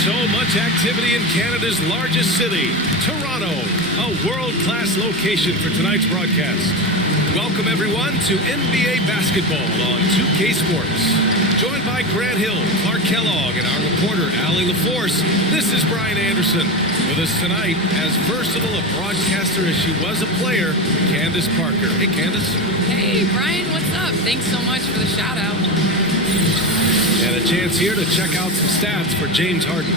So much activity in Canada's largest city, Toronto, a world-class location for tonight's broadcast. Welcome, everyone, to NBA basketball on 2K Sports. Joined by Grant Hill, Clark Kellogg, and our reporter, Allie LaForce, this is Brian Anderson. With us tonight, as versatile a broadcaster as she was a player, Candace Parker. Hey, Candace. Hey, Brian, what's up? Thanks so much for the shout-out. And a chance here to check out some stats for James Harden.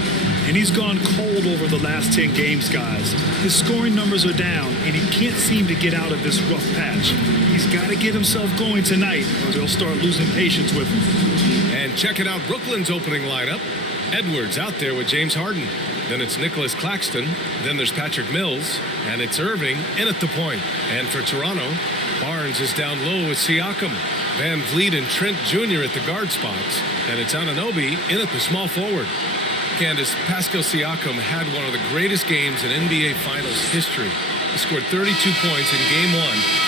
And he's gone cold over the last 10 games, guys. His scoring numbers are down, and he can't seem to get out of this rough patch. He's got to get himself going tonight, or they'll start losing patience with him. And checking out Brooklyn's opening lineup. Edwards out there with James Harden. Then it's Nicholas Claxton. Then there's Patrick Mills. And it's Irving in at the point. And for Toronto, Barnes is down low with Siakam. Van Vliet and Trent Jr. at the guard spots. And it's Anunoby in at the small forward. Candace, Pascal Siakam had one of the greatest games in NBA Finals history. He scored 32 points in Game 1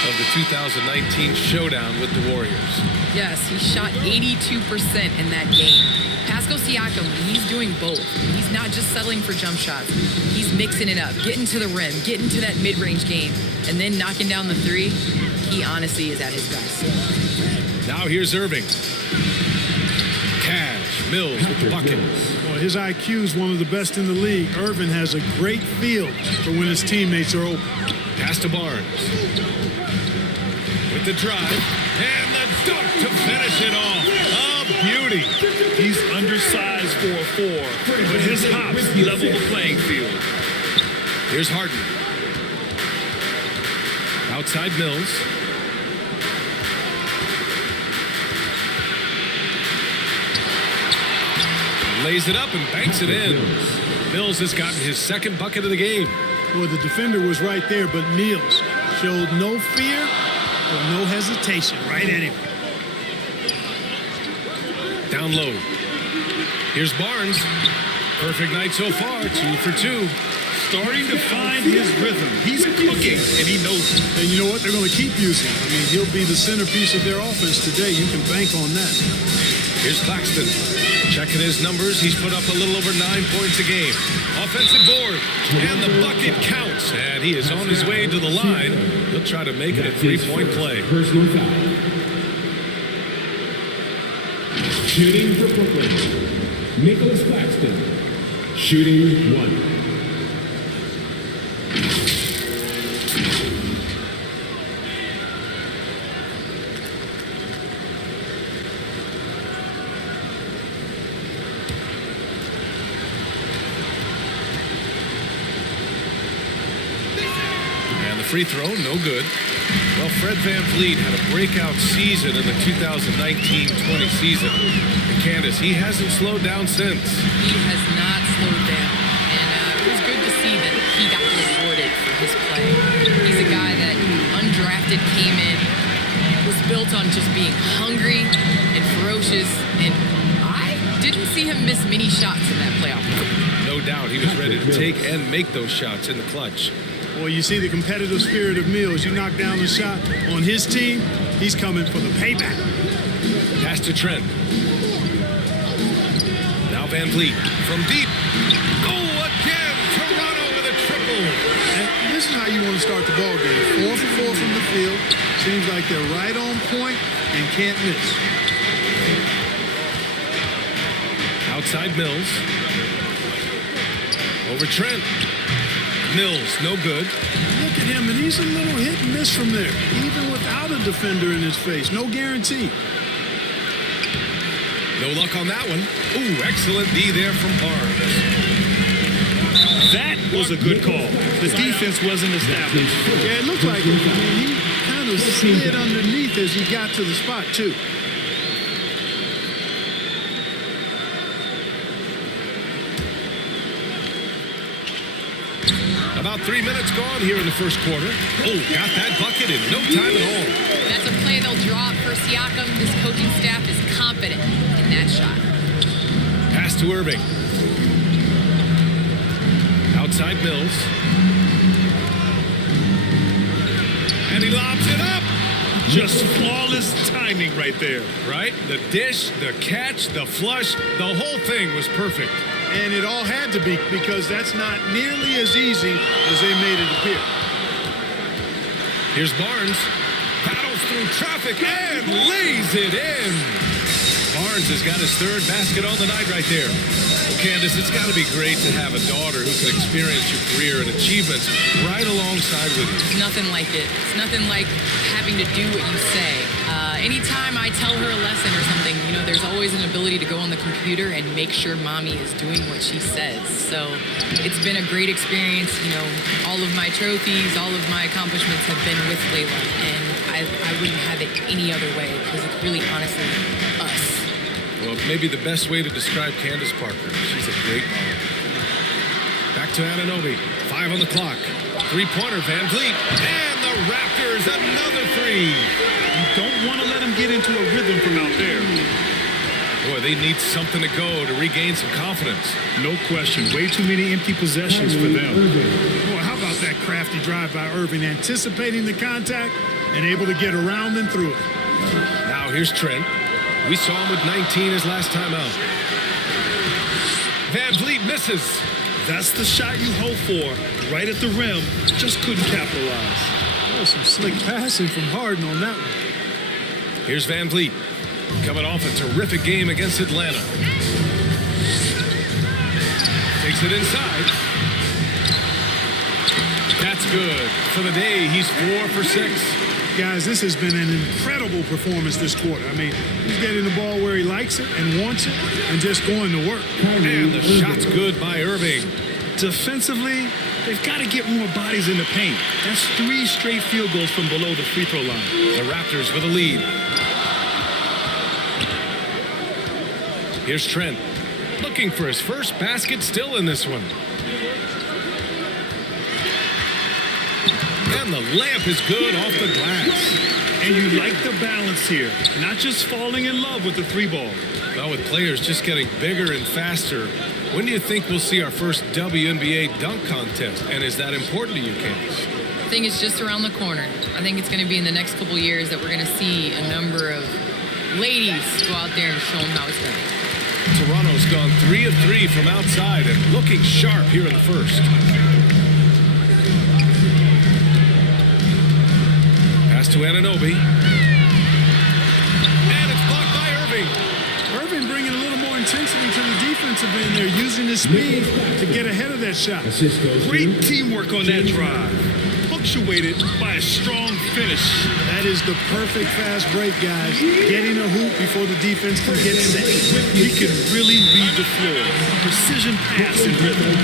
of the 2019 showdown with the Warriors. Yes, he shot 82% in that game. Pascal Siakam, he's doing both. He's not just settling for jump shots. He's mixing it up, getting to the rim, getting to that mid-range game, and then knocking down the three. He honestly is at his best. Now here's Irving. Cash, Mills with the bucket. Well, his IQ is one of the best in the league. Irving has a great feel for when his teammates are open. Pass to Barnes. With the drive. And the dunk to finish it off. A beauty. He's undersized for a 4, but his hops level the playing field. Here's Harden. Outside Mills. Lays it up and banks it in. Mills has gotten his second bucket of the game. Well, the defender was right there, but Mills showed no fear or no hesitation right at him. Down low. Here's Barnes. Perfect night so far, 2 for 2. Starting to find his rhythm. He's cooking, and he knows it. And you know what? They're going to keep using him. I mean, he'll be the centerpiece of their offense today. You can bank on that. Here's Claxton. Checking his numbers, he's put up a little over 9 points a game. Offensive board, and the bucket counts. And he is on his way to the line. He'll try to make it a 3-point play. Personal foul. Shooting for Brooklyn, Nicholas Claxton. Shooting 1. Free throw, no good. Well, Fred Van Vliet had a breakout season in the 2019-20 season. And Candace, he hasn't slowed down since. He has not slowed down. And it was good to see that he got rewarded for his play. He's a guy that undrafted came in, was built on just being hungry and ferocious. And I didn't see him miss many shots in that playoff game. No doubt he was ready to take and make those shots in the clutch. Well, you see the competitive spirit of Mills. You knock down the shot on his team, he's coming for the payback. Pass to Trent. Now Van Vliet from deep. Oh, again, Toronto with a triple. And this is how you want to start the ball game. 4 for 4 from the field. Seems like they're right on point and can't miss. Outside Mills. Over Trent. Mills, no good. Look at him, and he's a little hit and miss from there, even without a defender in his face. No guarantee. No luck on that one. Ooh, excellent D there from Barnes. That was a good call. The defense wasn't established. Yeah, it looked like it. I mean, he kind of slid underneath as he got to the spot, too. About 3 minutes gone here in the first quarter. Oh, got that bucket in no time at all. That's a play they'll draw up for Siakam. This coaching staff is confident in that shot. Pass to Irving. Outside Mills. And he lobs it up. Just flawless timing right there. Right? The dish, the catch, the flush, the whole thing was perfect. And it all had to be, because that's not nearly as easy as they made it appear. Here's Barnes. Battles through traffic and lays it in. Barnes has got his third basket on the night right there. Well, Candace, it's got to be great to have a daughter who can experience your career and achievements right alongside with you. It's nothing like it. It's nothing like having to do what you say. Anytime I tell her a lesson or something, you know, there's always an ability to go on the computer and make sure mommy is doing what she says. So it's been a great experience. You know, all of my trophies, all of my accomplishments have been with Layla, and I wouldn't have it any other way, because it's really honestly us. Well, maybe the best way to describe Candace Parker. She's a great mom. Back to Anunoby. 5 on the clock. Three-pointer, Van Vliet. And the Raptors, another three. You don't want to let them get into a rhythm from out there. Boy, they need something to go to regain some confidence. No question. Way too many empty possessions for them. Boy, how about that crafty drive by Irving, anticipating the contact and able to get around and through it. Now here's Trent. We saw him with 19 his last time out. Van Vliet misses. That's the shot you hope for. Right at the rim. Just couldn't capitalize. Oh, some slick passing from Harden on that one. Here's Van Vliet. Coming off a terrific game against Atlanta. Takes it inside. That's good. For the day, he's 4 for 6. Guys, this has been an incredible performance this quarter. I mean, he's getting the ball where he likes it and wants it and just going to work. And the shot's good by Irving. Defensively, they've got to get more bodies in the paint. That's 3 straight field goals from below the free throw line. The Raptors with a lead. Here's Trent. Looking for his first basket still in this one. And the layup is good off the glass. And you like the balance here. Not just falling in love with the 3-ball. Well, with players just getting bigger and faster, when do you think we'll see our first WNBA dunk contest? And is that important to you, Candace? I think it's just around the corner. I think it's going to be in the next couple years that we're going to see a number of ladies go out there and show them how it's done. Toronto's gone 3 of 3 from outside and looking sharp here in the first. Pass to Anunoby. And it's blocked by Irving. Irving bringing a little more intensity to the defensive end there, using his speed to get ahead of that shot. Great teamwork on that drive. Punctuated by a strong finish. That is the perfect fast break, guys. Getting a hoop before the defense can get set. He can really read the floor. Precision pass and rhythm.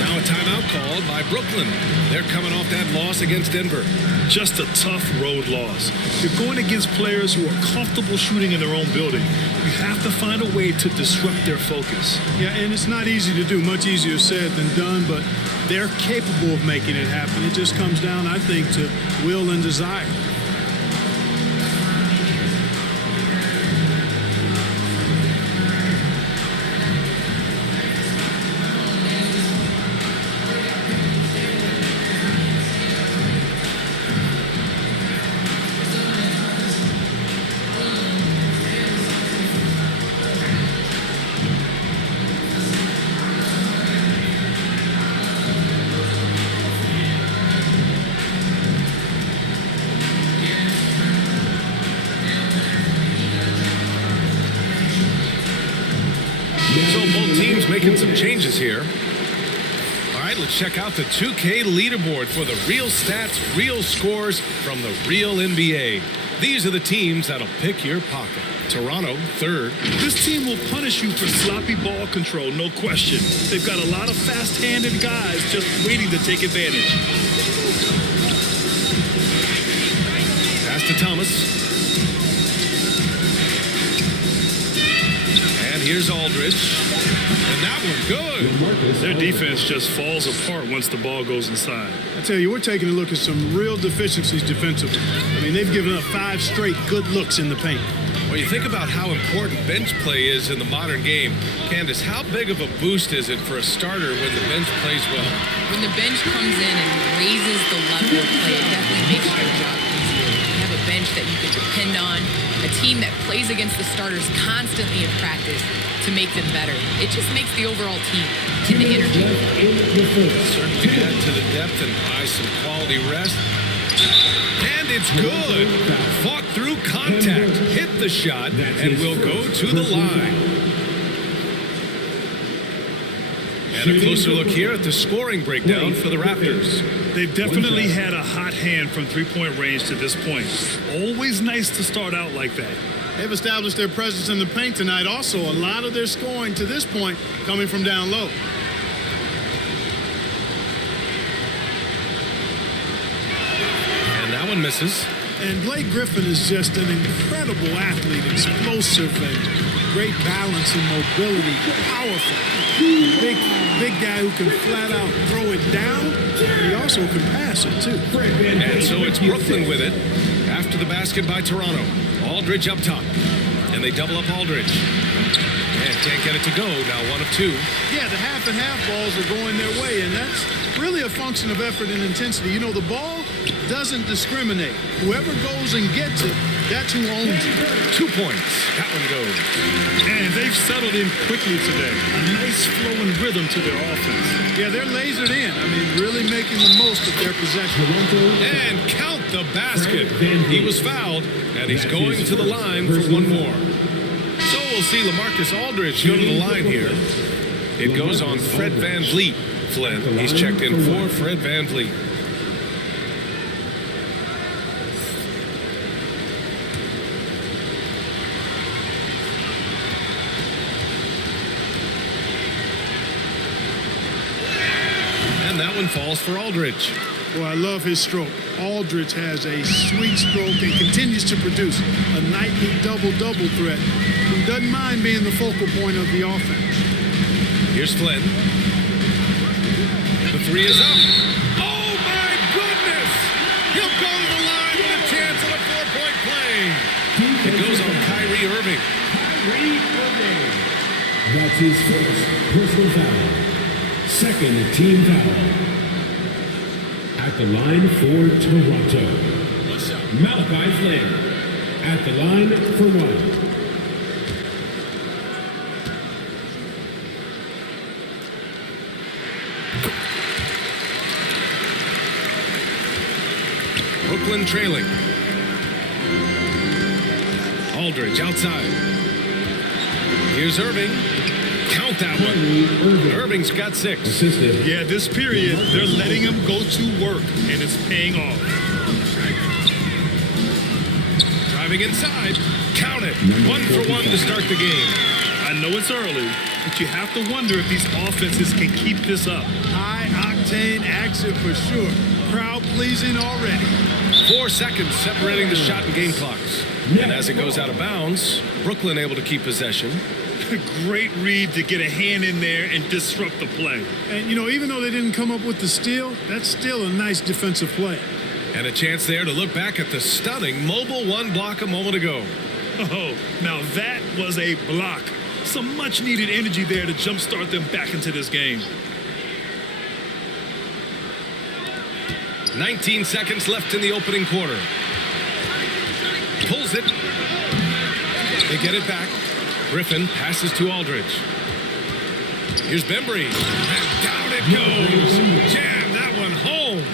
Now a timeout called by Brooklyn. They're coming off that loss against Denver. Just a tough road loss. You're going against players who are comfortable shooting in their own building. You have to find a way to disrupt their focus. Yeah, and it's not easy to do. Much easier said than done, but they're capable of making it happen. It just comes down, I think, to will and desire. So both teams making some changes here. All right, let's check out the 2K leaderboard for the real stats, real scores from the real NBA. These are the teams that'll pick your pocket. Toronto, 3rd. This team will punish you for sloppy ball control, no question. They've got a lot of fast-handed guys just waiting to take advantage. Pass to Thomas. And here's Aldridge. And that one good. Their defense just falls apart once the ball goes inside. I tell you, we're taking a look at some real deficiencies defensively. I mean, they've given up 5 straight good looks in the paint. Well, you think about how important bench play is in the modern game. Candace, how big of a boost is it for a starter when the bench plays well? When the bench comes in and raises the level of play, it definitely makes your job easier. You have a bench bench that you can depend on, a team that plays against the starters constantly in practice to make them better. It just makes the overall team and the energy. Certainly add to the depth and buy some quality rest. And it's good. Fought through contact, hit the shot, and will go to the line. And a closer look here at the scoring breakdown for the Raptors. They've definitely had a hot hand from three-point range to this point. Always nice to start out like that. They've established their presence in the paint tonight. Also, a lot of their scoring to this point coming from down low. And that one misses. And Blake Griffin is just an incredible athlete, explosive and great balance and mobility, powerful. Big guy who can flat out throw it down. He also can pass it too. And so it's Brooklyn with it after the basket by Toronto. Aldridge up top. And they double up Aldridge. And can't get it to go. Now 1 of 2. Yeah, the half and half balls are going their way, and that's really a function of effort and intensity. You know, the ball doesn't discriminate. Whoever goes and gets it, that's who owns it. 2 points. That one goes. And they've settled in quickly today. A nice flowing rhythm to their offense. Yeah, they're lasered in. I mean, really making the most of their possession. And count the basket. He was fouled, and he's going to the line for one more. So we'll see LaMarcus Aldridge go to the line here. It goes on Fred VanVleet. Flynn, he's checked in for Fred VanVleet. And that one falls for Aldridge. Well, I love his stroke. Aldridge has a sweet stroke and continues to produce a nightly double-double threat who doesn't mind being the focal point of the offense. Here's Flynn. The 3 is up. Oh, my goodness! He'll go to the line with a chance at a 4-point play. It goes on Kyrie Irving. That's his first personal foul. Second team foul. At the line for Toronto, Malachi Flynn. At the line for 1. Brooklyn trailing. Aldridge outside. Here's Irving. Count that one. Irving's got 6. Assisted. Yeah, this period, they're letting him go to work, and it's paying off. Driving inside. Count it. 1 for 1 to start the game. I know it's early, but you have to wonder if these offenses can keep this up. High-octane action for sure. Crowd-pleasing already. 4 seconds separating the shot and game clocks. And as it goes out of bounds, Brooklyn able to keep possession. Great read to get a hand in there and disrupt the play. And, you know, even though they didn't come up with the steal, that's still a nice defensive play. And a chance there to look back at the stunning mobile 1 block a moment ago. Oh, now that was a block. Some much-needed energy there to jumpstart them back into this game. 19 seconds left in the opening quarter. Pulls it. They get it back. Griffin passes to Aldridge. Here's Bembry. And down it goes. Jam that one home.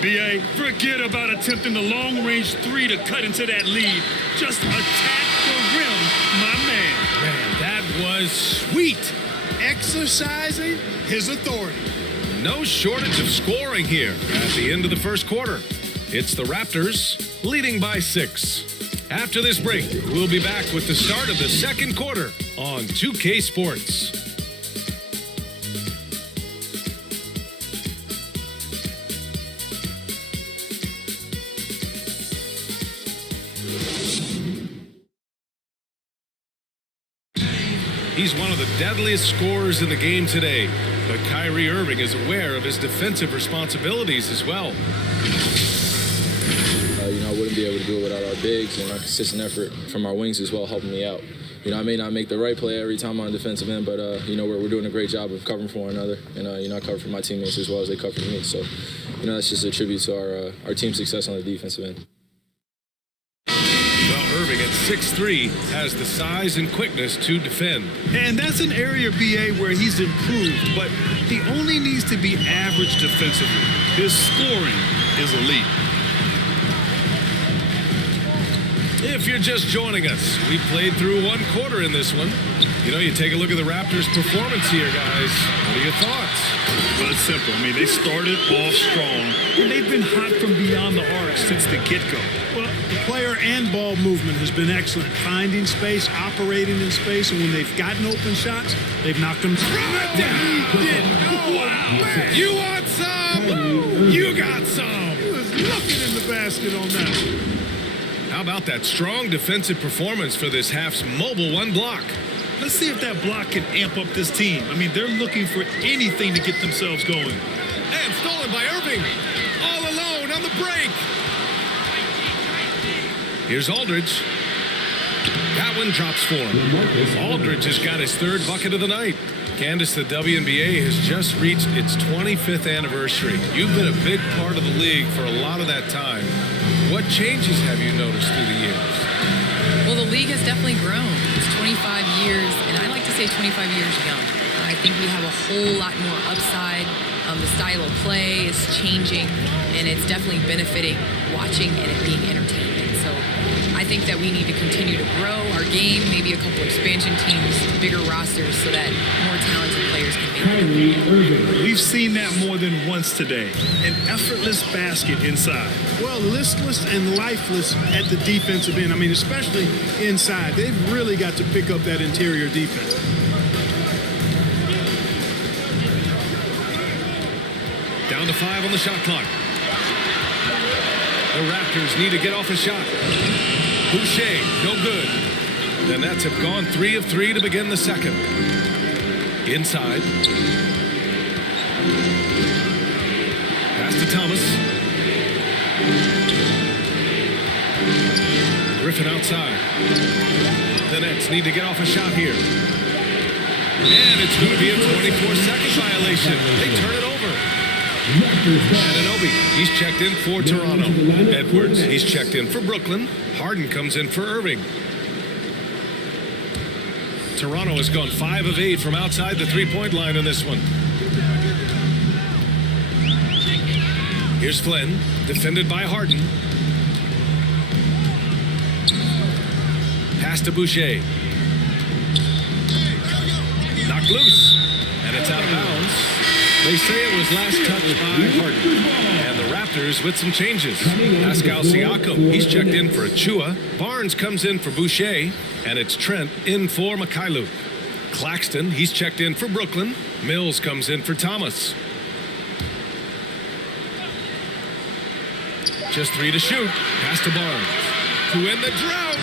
B.A., forget about attempting the long-range 3 to cut into that lead. Just attack the rim, my man. Man, that was sweet. Exercising his authority. No shortage of scoring here at the end of the first quarter. It's the Raptors leading by 6. After this break, we'll be back with the start of the second quarter on 2K Sports. He's one of the deadliest scorers in the game today, but Kyrie Irving is aware of his defensive responsibilities as well. I wouldn't be able to do it without our bigs and our consistent effort from our wings as well, helping me out. I may not make the right play every time on the defensive end, but, we're doing a great job of covering for one another. And, I cover for my teammates as well as they cover for me. So, that's just a tribute to our team success on the defensive end. Irving at 6'3", has the size and quickness to defend. And that's an area, BA, where he's improved, but he only needs to be average defensively. His scoring is elite. If you're just joining us, we played through one quarter in this one. You know, you take a look at the Raptors' performance here, guys. What are your thoughts? Well, it's simple. I mean, they started off strong, and they've been hot from beyond the arc since the get-go. Well, the player and ball movement has been excellent. Finding space, operating in space, and when they've gotten open shots, they've knocked them down. You want some? You got some. He was looking in the basket on that. How about that strong defensive performance for this half's mobile one block? Let's see if that block can amp up this team. I mean, they're looking for anything to get themselves going. And stolen by Irving. All alone on the break. Here's Aldridge. That one drops for him. Aldridge has got his third bucket of the night. Candace, the WNBA has just reached its 25th anniversary. You've been a big part of the league for a lot of that time. What changes have you noticed through the years? Well, the league has definitely grown. It's 25 years, and I like to say 25 years young. I think we have a whole lot more upside. The style of play is changing, and it's definitely benefiting watching and it being entertaining. So I think that we need to continue to grow our game, maybe a couple expansion teams, bigger rosters, so that more talented players can make it. We've seen that more than once today. An effortless basket inside. Well, listless and lifeless at the defensive end. I mean, especially inside. They've really got to pick up that interior defense. Down to 5 on the shot clock. The Raptors need to get off a shot. Boucher, no good. The Nets have gone 3 of 3 to begin the second. Inside. Pass to Thomas. Griffin outside. The Nets need to get off a shot here. And it's going to be a 24-second violation. They turn it over. Anunoby, he's checked in for Toronto. Edwards, he's checked in for Brooklyn. Harden comes in for Irving. Toronto has gone 5 of 8 from outside the three-point line in this one. Here's Flynn, defended by Harden. Pass to Boucher. Knocked loose, and it's out of bounds. They say it was last touched by Harden. And the Raptors with some changes. Pascal Siakam, he's checked in for Achua. Barnes comes in for Boucher. And it's Trent in for McLeod. Claxton, he's checked in for Brooklyn. Mills comes in for Thomas. Just 3 to shoot. Pass to Barnes. To end the drought.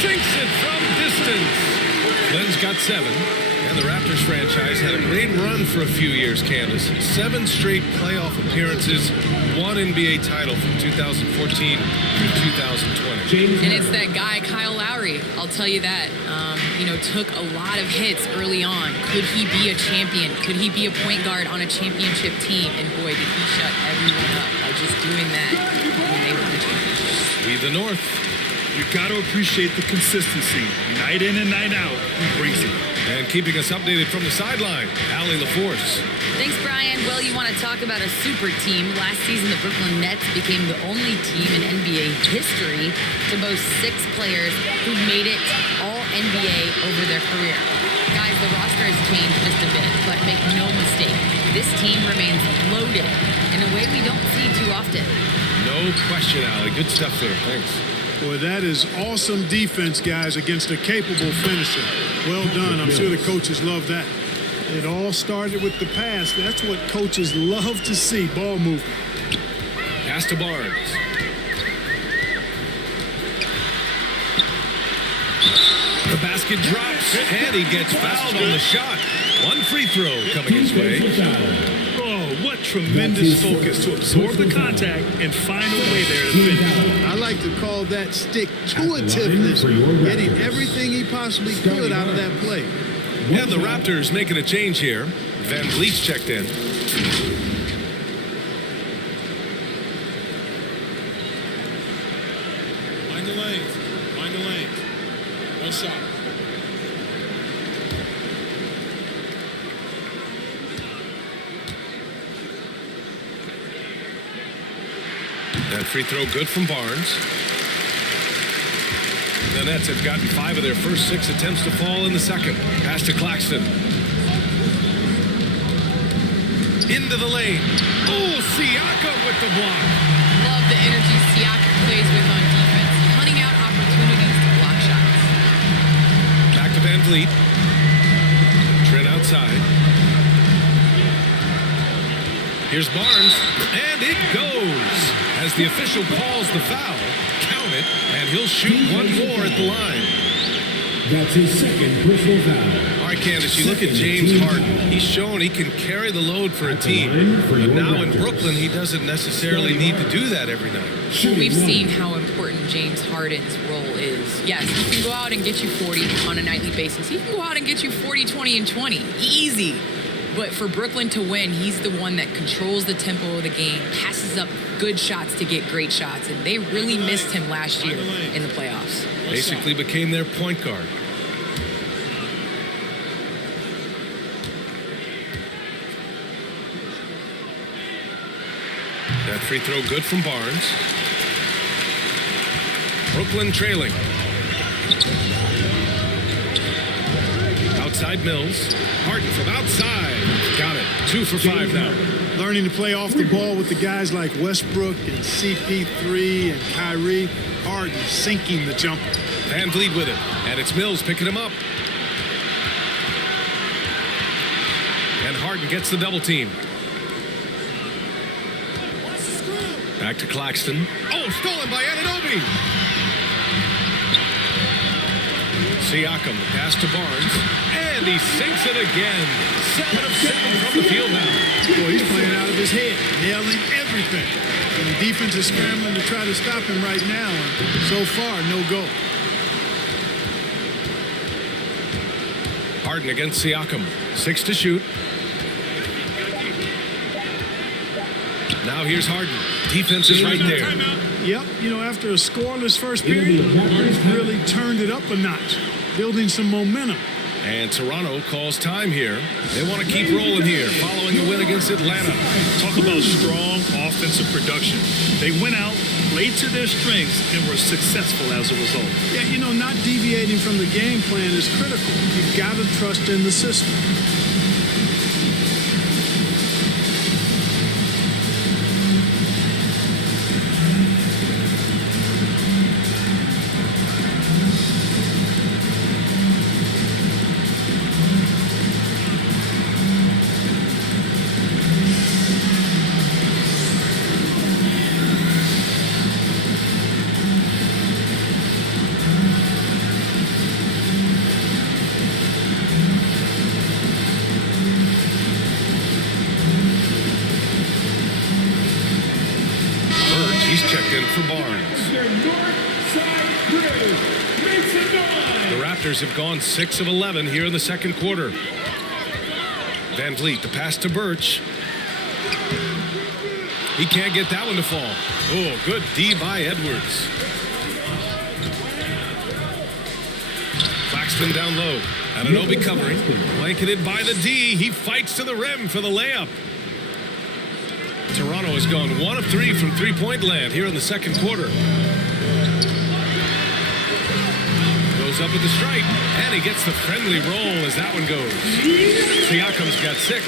Sinks it from distance. Flynn's got 7. And the Raptors franchise had a great run for a few years, Candace. 7 straight playoff appearances, 1 NBA title from 2014 to 2020. And it's that guy, Kyle Lowry. I'll tell you that. Took a lot of hits early on. Could he be a champion? Could he be a point guard on a championship team? And boy, did he shut everyone up by just doing that when they won the championship. Lead the North. You've got to appreciate the consistency. Night in and night out, he brings it. And keeping us updated from the sideline, Allie LaForce. Thanks, Brian. Well, you want to talk about a super team. Last season, the Brooklyn Nets became the only team in NBA history to boast 6 players who made it all NBA over their career. Guys, the roster has changed just a bit, but make no mistake, this team remains loaded in a way we don't see too often. No question, Allie. Good stuff there. Thanks. Boy, that is awesome defense, guys, against a capable finisher. Well done. I'm sure the coaches love that. It all started with the pass. That's what coaches love to see, ball movement. Pass to Barnes. The basket drops, and he gets fouled on the shot. 1 free throw coming his way. Oh, what tremendous focus to absorb the contact and find a way there to finish. I like to call that stick-to-itiveness, getting everything he possibly could out of that play. And the Raptors making a change here. Van Vliet's checked in. Find the lane. What's up? That free throw good from Barnes. The Nets have gotten 5 of their first 6 attempts to fall in the second. Pass to Claxton. Into the lane. Oh, Siakam with the block. Love the energy Siakam plays with on defense, hunting out opportunities to block shots. Back to Van Vliet. Trent outside. Here's Barnes, and it goes. As the official calls the foul, count it, and he'll shoot one more at the line. That's his second personal foul. All right, Candace, you look at James Harden. He's shown he can carry the load for a team. But now in Brooklyn, he doesn't necessarily need to do that every night. We've seen how important James Harden's role is. Yes, he can go out and get you 40 on a nightly basis. He can go out and get you 40, 20, and 20. Easy. But for Brooklyn to win, he's the one that controls the tempo of the game, passes up good shots to get great shots, and they really missed him last year in the playoffs. Basically became their point guard. That free throw good from Barnes. Brooklyn trailing. Outside Mills. Harden from outside. Got it. 2 for 5 now. Learning to play off the ball with the guys like Westbrook and CP3 and Kyrie. Harden sinking the jumper. Van Vliet with it. And it's Mills picking him up. And Harden gets the double team. Back to Claxton. Oh, stolen by Anunoby. Siakam, pass to Barnes, and he sinks it again. 7 of 7 from the field now. Boy, he's playing out of his head, nailing everything. And the defense is scrambling to try to stop him right now, and so far, no go. Harden against Siakam. 6 to shoot. Now here's Harden. Defense is right there. Yep, you know, after a scoreless first period, Harden really turned it up a notch, building some momentum. And Toronto calls time here. They want to keep rolling here, following the win against Atlanta. Talk about strong offensive production. They went out, played to their strengths, and were successful as a result. Yeah, you know, not deviating from the game plan is critical. You've got to trust in the system. For Barnes. The Raptors have gone 6 of 11 here in the second quarter. Van Vliet, the pass to Birch. He can't get that one to fall. Oh, good D by Edwards. Claxton down low. Anunoby covering. Blanketed by the D. He fights to the rim for the layup. Toronto has gone 1 of 3 from three-point land here in the second quarter. Goes up with the strike, and he gets the friendly roll as that one goes. Siakam's got 6.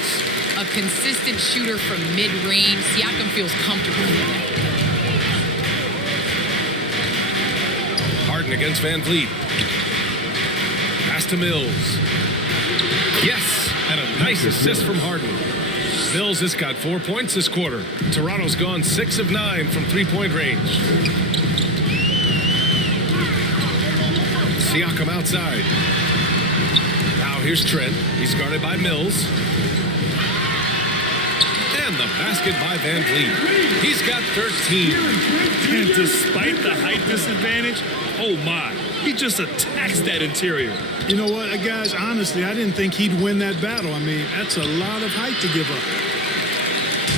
A consistent shooter from mid-range. Siakam feels comfortable with that. Harden against Van Vliet. Pass to Mills. Yes, and a nice assist from Harden. Mills has got 4 points this quarter. Toronto's gone 6 of 9 from three-point range. Siakam outside. Now here's Trent. He's guarded by Mills. And the basket by Van Vliet. He's got 13. And despite the height disadvantage, oh my, he just attacks that interior. You know what, guys, honestly, I didn't think he'd win that battle. I mean, that's a lot of height to give up.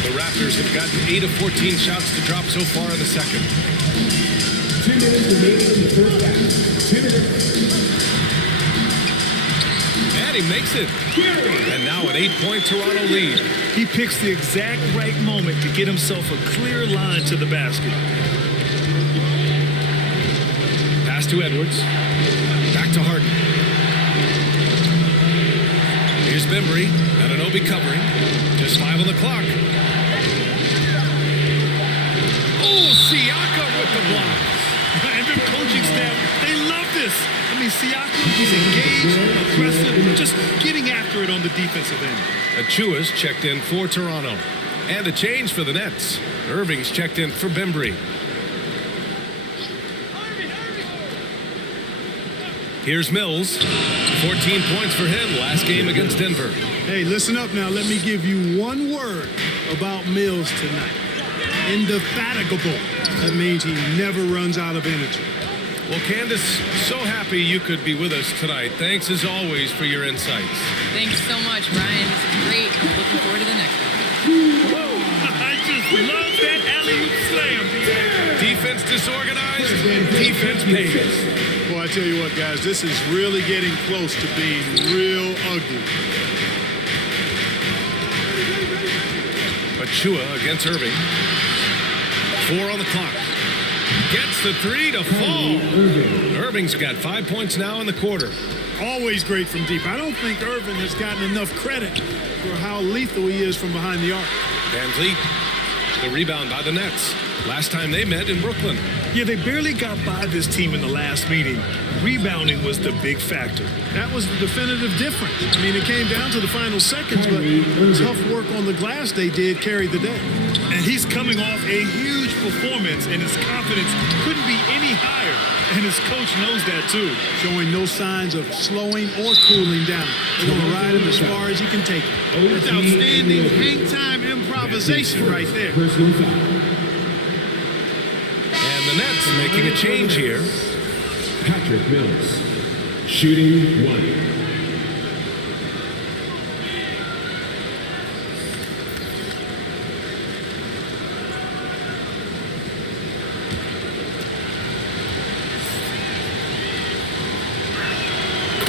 The Raptors have gotten 8 of 14 shots to drop so far in the second. 2 minutes remaining in the first half. 2 minutes. And he makes it. And now an 8-point Toronto lead. He picks the exact right moment to get himself a clear line to the basket. Pass to Edwards. Back to Harden. Here's Bembry. Anunoby covering. Just 5 on the clock. Oh, Siakam with the block. And the coaching staff, they love this. I mean, Siakam, he's engaged, aggressive, just getting after it on the defensive end. Achua's checked in for Toronto. And a change for the Nets. Irving's checked in for Bembry. Here's Mills. 14 points for him last game against Denver. Hey, listen up now. Let me give you one word about Mills tonight. Indefatigable. That means he never runs out of energy. Well, Candace, so happy you could be with us tonight. Thanks as always for your insights. Thanks so much, Ryan. This is great. I'm looking forward to the next one. I just love that alley-oop slam. Defense disorganized, defense pays. Boy, I tell you what, guys, this is really getting close to being real ugly. Achua against Irving. 4 on the clock. Gets the 3 to fall. Irving's got 5 points now in the quarter. Always great from deep. I don't think Irvin has gotten enough credit for how lethal he is from behind the arc. Van Vliet, the rebound by the Nets. Last time they met in Brooklyn. Yeah, they barely got by this team in the last meeting. Rebounding was the big factor. That was the definitive difference. I mean, it came down to the final seconds, but tough work on the glass they did carried the day. And he's coming off a huge performance, and his confidence couldn't be any higher. And his coach knows that, too. Showing no signs of slowing or cooling down. They're going to ride him as far as he can take it. That's outstanding hang-time improvisation right there. Personal foul. And the Nets making a change here. Patrick Mills, shooting 1.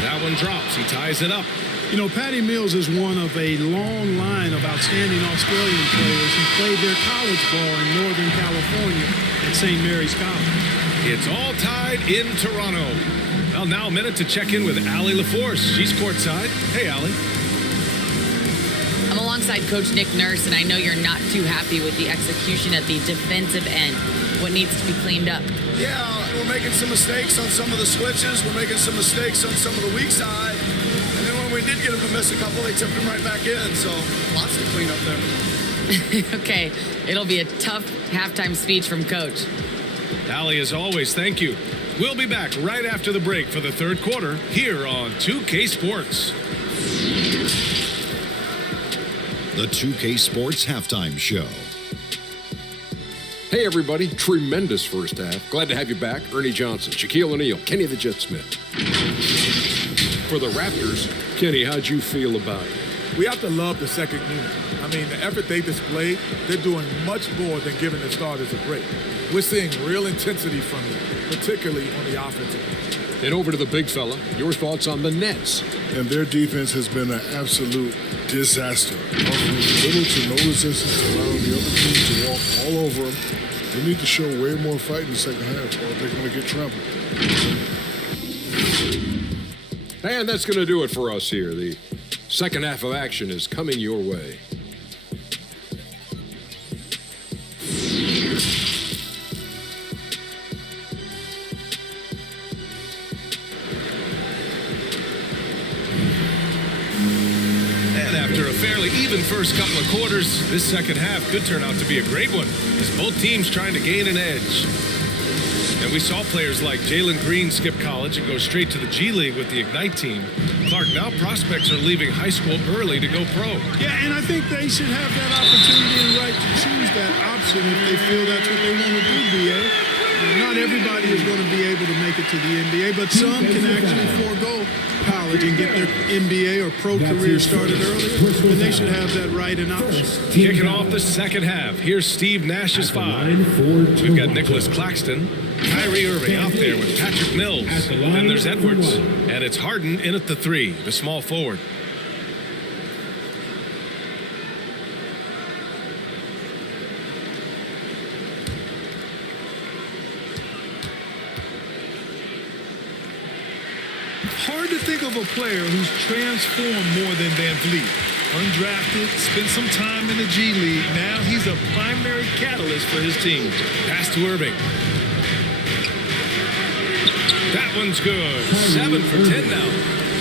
That one drops. He ties it up. You know, Patty Mills is one of a long line of outstanding Australian players who played their college ball in Northern California at St. Mary's College. It's all tied in Toronto. Well, now a minute to check in with Allie LaForce. She's courtside. Hey, Allie. I'm alongside Coach Nick Nurse, and I know you're not too happy with the execution at the defensive end. What needs to be cleaned up? Yeah, we're making some mistakes on some of the switches. We're making some mistakes on some of the weak side. And then when we did get them to miss a couple, they tipped them right back in. So lots to clean up there. Okay, it'll be a tough halftime speech from Coach. Allie, as always, thank you. We'll be back right after the break for the third quarter here on 2K Sports. The 2K Sports Halftime Show. Hey, everybody. Tremendous first half. Glad to have you back. Ernie Johnson, Shaquille O'Neal, Kenny the Jet Smith. For the Raptors, Kenny, how'd you feel about it? We have to love the second unit. I mean, the effort they displayed, they're doing much more than giving the starters a break. We're seeing real intensity from them, particularly on the offensive end. And over to the big fella. Your thoughts on the Nets? And their defense has been an absolute disaster. Offering little to no resistance, allowing the other team to walk all over them. They need to show way more fight in the second half, or they're going to get trampled. And that's going to do it for us here. The second half of action is coming your way. And after a fairly even first couple of quarters, this second half could turn out to be a great one as both teams trying to gain an edge. And we saw players like Jalen Green skip college and go straight to the G League with the Ignite team. Clark, now prospects are leaving high school early to go pro. Yeah, and I think they should have that opportunity and right to choose that option if they feel that's what they want to do, B.A. Not everybody is going to be able to make it to the NBA, but some can actually forego college and get their NBA or pro career started earlier, and they should have that right and option. Kicking off the second half, here's Steve Nash's 5. We've got Nicholas Claxton, Kyrie Irving out there with Patrick Mills. Then there's Edwards, and it's Harden in at the 3, the small forward. Hard to think of a player who's transformed more than Van Vliet. Undrafted, spent some time in the G League. Now he's a primary catalyst for his team. Pass to Irving. That one's good. 7 for 10 now.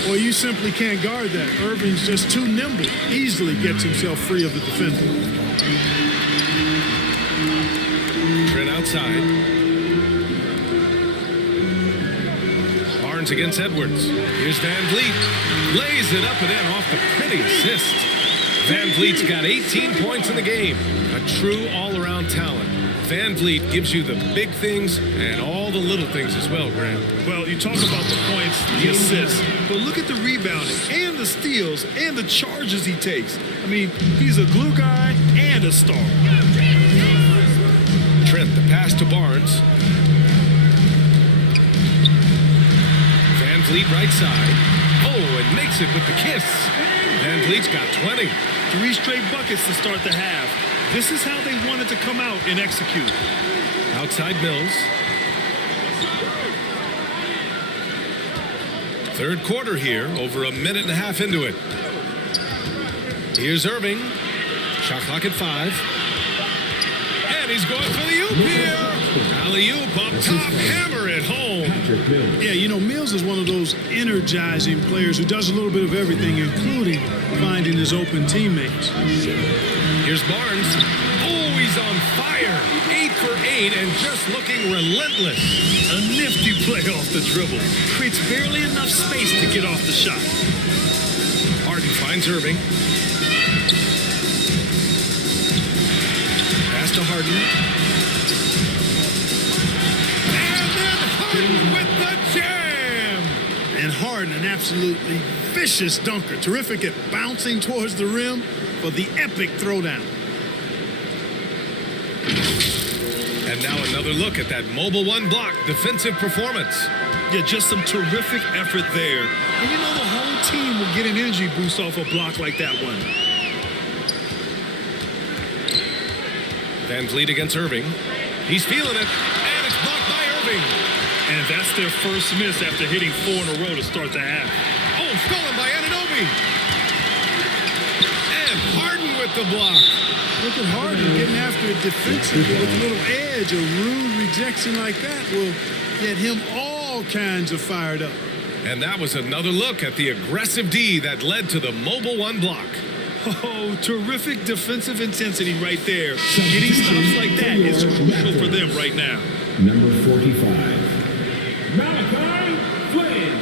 Well, you simply can't guard that. Irving's just too nimble. Easily gets himself free of the defender. Trent outside. Barnes against Edwards. Here's Van Vliet. Lays it up and in off the pretty assist. Van Vliet's got 18 points in the game. A true all-around talent. Van Vliet gives you the big things and all the little things as well, Graham. Well, you talk about the points, the assists, but look at the rebounding and the steals and the charges he takes. I mean, he's a glue guy and a star. Trent, the pass to Barnes. Van Vliet right side. Oh, and makes it with the kiss. Van Vliet's got 20. 3 straight buckets to start the half. This is how they wanted to come out and execute. Outside Mills. Third quarter here, over a minute and a half into it. Here's Irving. Shot clock at 5. And he's going for the oop here. Alley-oop up top, hammer it home. Yeah, you know, Mills is one of those energizing players who does a little bit of everything, including finding his open teammates. Here's Barnes. Oh, he's on fire. 8 for 8 and just looking relentless. A nifty play off the dribble. Creates barely enough space to get off the shot. Harden finds Irving. Pass to Harden. And then Harden with the jam. And Harden, an absolutely vicious dunker. Terrific at bouncing towards the rim for the epic throwdown. And now another look at that mobile 1 block defensive performance. Yeah, just some terrific effort there. And you know, the whole team will get an energy boost off a block like that one. Van Vliet against Irving. He's feeling it, and it's blocked by Irving. And that's their first miss after hitting 4 in a row to start the half. Oh, stolen by Anunoby. And Harden with the block. Look at Harden getting after it defensively with a little edge. A rude rejection like that will get him all kinds of fired up. And that was another look at the aggressive D that led to the mobile 1 block. Oh, terrific defensive intensity right there. Getting stops like that is crucial for them right now. Number 45, Malachi Flynn.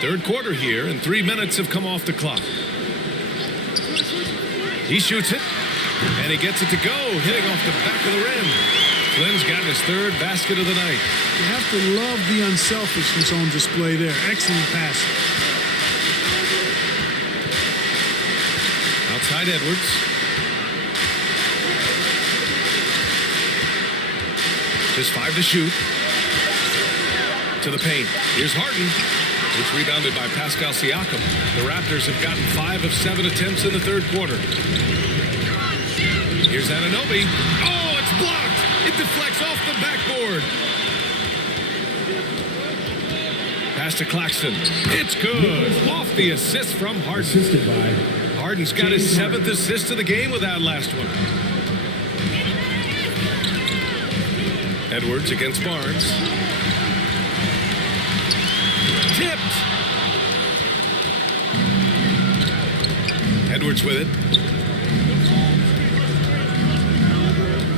Third quarter here, and 3 minutes have come off the clock. He shoots it, and he gets it to go, hitting off the back of the rim. Flynn's got his 3rd basket of the night. You have to love the unselfishness on display there. Excellent pass. Outside Edwards. Just 5 to shoot. To the paint. Here's Harden. It's rebounded by Pascal Siakam. The Raptors have gotten 5 of 7 attempts in the third quarter. Here's Anunoby. Oh, it's blocked. It deflects off the backboard. Pass to Claxton. It's good. Off the assist from Harden. Assisted by Harden's got his 7th assist of the game with that last one. Edwards against Barnes. Tipped. Edwards with it.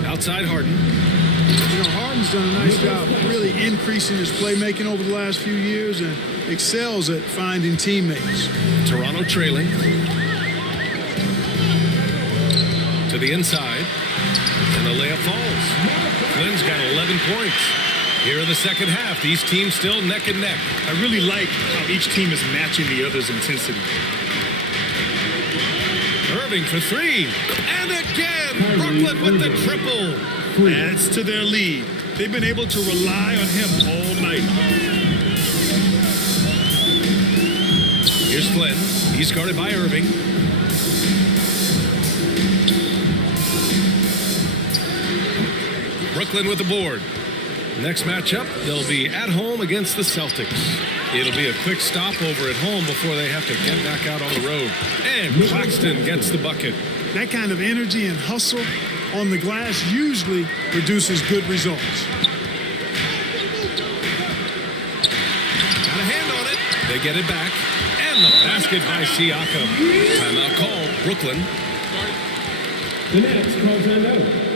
Outside Harden. You know, Harden's done a nice job really increasing his playmaking over the last few years and excels at finding teammates. Toronto trailing. To the inside. And the layup falls. Flynn's got 11 points. Here in the second half, these teams still neck and neck. I really like how each team is matching the other's intensity. Irving for three. And again, Brooklyn with the triple. Adds to their lead. They've been able to rely on him all night. Here's Flynn. He's guarded by Irving. Brooklyn with the board. Next matchup, they'll be at home against the Celtics. It'll be a quick stopover at home before they have to get back out on the road. And Claxton gets the bucket. That kind of energy and hustle on the glass usually produces good results. Got a hand on it. They get it back. And the basket by Siakam. Timeout called. Brooklyn. The Nets call timeout.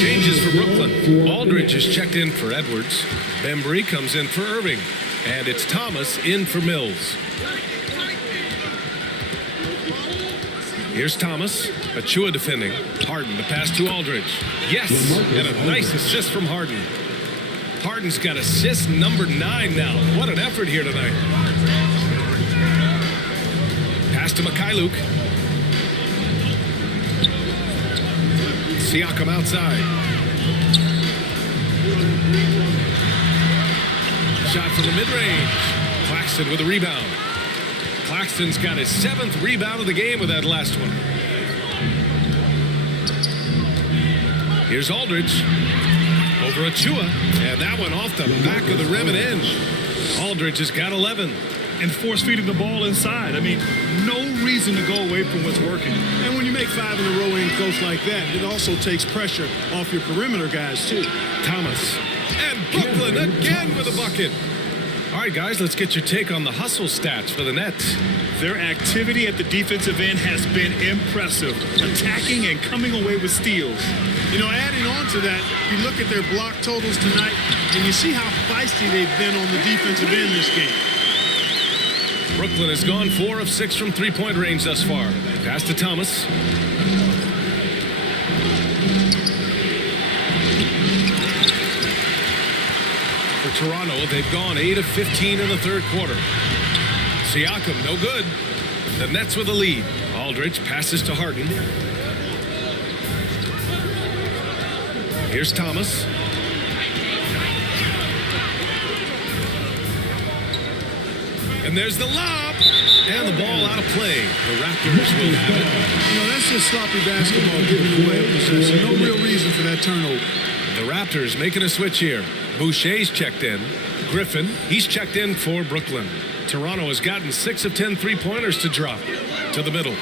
Changes for Brooklyn. Aldridge is checked in for Edwards. Bembry comes in for Irving. And it's Thomas in for Mills. Here's Thomas. Achua defending. Harden to pass to Aldridge. Yes, and a nice assist from Harden. Harden's got assist number 9 now. What an effort here tonight. Pass to Mikhailuk. Siakam outside. Shot from the mid-range. Claxton with a rebound. Claxton's got his 7th rebound of the game with that last one. Here's Aldridge. Over Achua. And that one off the back of the rim and in. Aldridge has got 11. And force feeding the ball inside. I mean, no reason to go away from what's working. And when you make 5 in a row in close like that, it also takes pressure off your perimeter guys, too. Thomas. And Brooklyn again with a bucket. All right, guys, let's get your take on the hustle stats for the Nets. Their activity at the defensive end has been impressive. Attacking and coming away with steals. You know, adding on to that, you look at their block totals tonight, and you see how feisty they've been on the defensive end this game. Brooklyn has gone 4 of 6 from three-point range thus far. Pass to Thomas. For Toronto, they've gone 8 of 15 in the third quarter. Siakam, no good. The Nets with a lead. Aldridge passes to Harden. Here's Thomas. And there's the lob. And the ball out of play. The Raptors will have it. You know, that's just sloppy basketball giving away a possession. No real reason for that turnover. The Raptors making a switch here. Boucher's checked in. Griffin, he's checked in for Brooklyn. Toronto has gotten 6 of 10 three-pointers to drop. To the middle.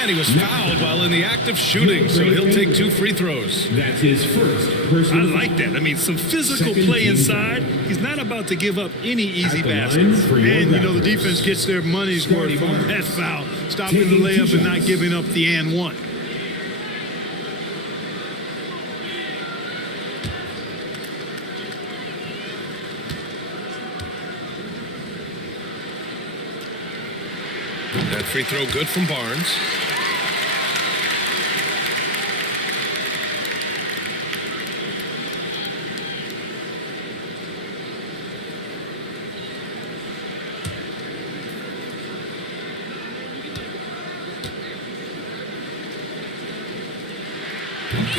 And he was fouled while in the act of shooting, so he'll take 2 free throws. That's his first. I like that. I mean, some physical play inside. He's not about to give up any easy baskets. And, you know, the defense gets their money's worth from that foul. Stopping the layup and not giving up the and one. That free throw good from Barnes.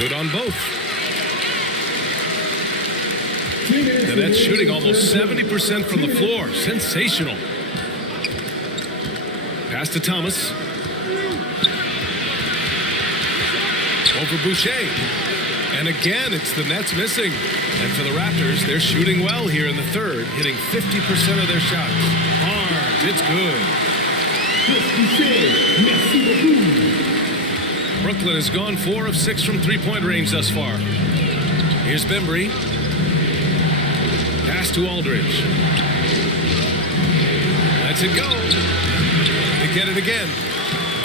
Good on both. The Nets shooting almost 70% from the floor. Sensational. Pass to Thomas. Over Boucher. And again, it's the Nets missing. And for the Raptors, they're shooting well here in the third, hitting 50% of their shots. Barnes, it's good. Brooklyn has gone 4 of 6 from three-point range thus far. Here's Bembry. Pass to Aldridge. Lets it go. They get it again.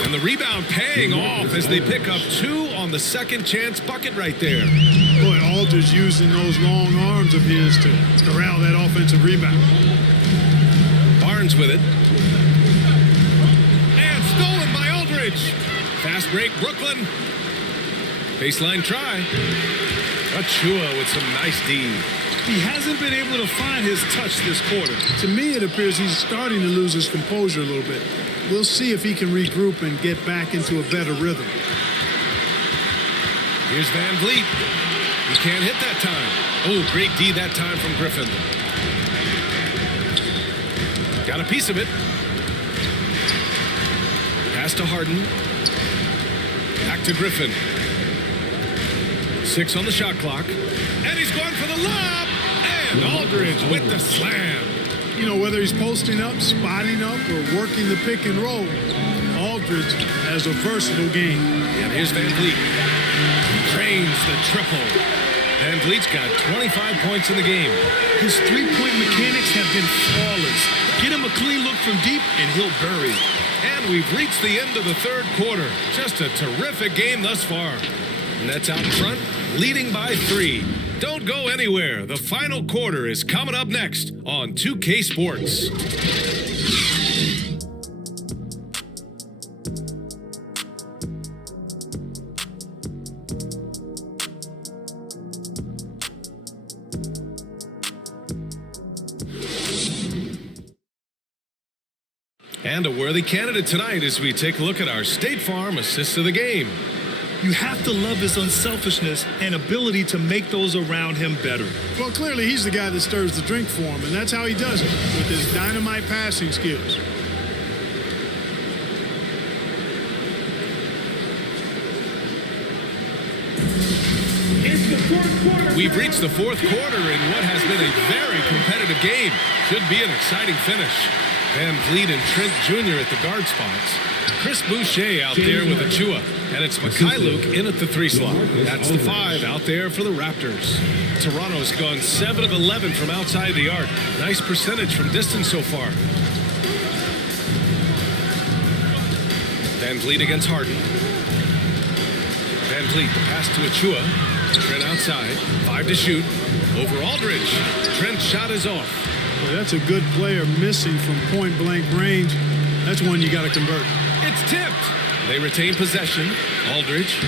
And the rebound paying off as they pick up 2 on the second chance bucket right there. Boy, Aldridge using those long arms of his to corral that offensive rebound. Barnes with it. And stolen by Aldridge. Fast break, Brooklyn. Baseline try. Achua with some nice D. He hasn't been able to find his touch this quarter. To me, it appears he's starting to lose his composure a little bit. We'll see if he can regroup and get back into a better rhythm. Here's Van Vliet. He can't hit that time. Oh, great D that time from Griffin. Got a piece of it. Pass to Harden. Back to Griffin. 6 on the shot clock. And he's going for the lob. And Aldridge with the slam. You know, whether he's posting up, spotting up, or working the pick and roll, Aldridge has a versatile game. And here's Van Vliet. Drains the triple. Van Vliet's got 25 points in the game. His three-point mechanics have been flawless. Get him a clean look from deep, and he'll bury it. And we've reached the end of the third quarter. Just a terrific game thus far. Nets out in front, leading by 3. Don't go anywhere. The final quarter is coming up next on 2K Sports. And a worthy candidate tonight as we take a look at our State Farm Assist of the Game. You have to love his unselfishness and ability to make those around him better. Well, clearly he's the guy that stirs the drink for him, and that's how he does it, with his dynamite passing skills. We've reached the fourth quarter in what has been a very competitive game. Should be an exciting finish. Van Vliet and Trent Jr. at the guard spots. Chris Boucher out there with Achua. And it's Mikhailuk in at the 3 slot. That's the 5 out there for the Raptors. Toronto's gone 7 of 11 from outside the arc. Nice percentage from distance so far. Van Vliet against Harden. Van Vliet, the pass to Achua. Trent outside. 5 to shoot. Over Aldridge. Trent's shot is off. Well, that's a good player missing from point-blank range. That's one you got to convert. It's tipped. They retain possession. Aldridge.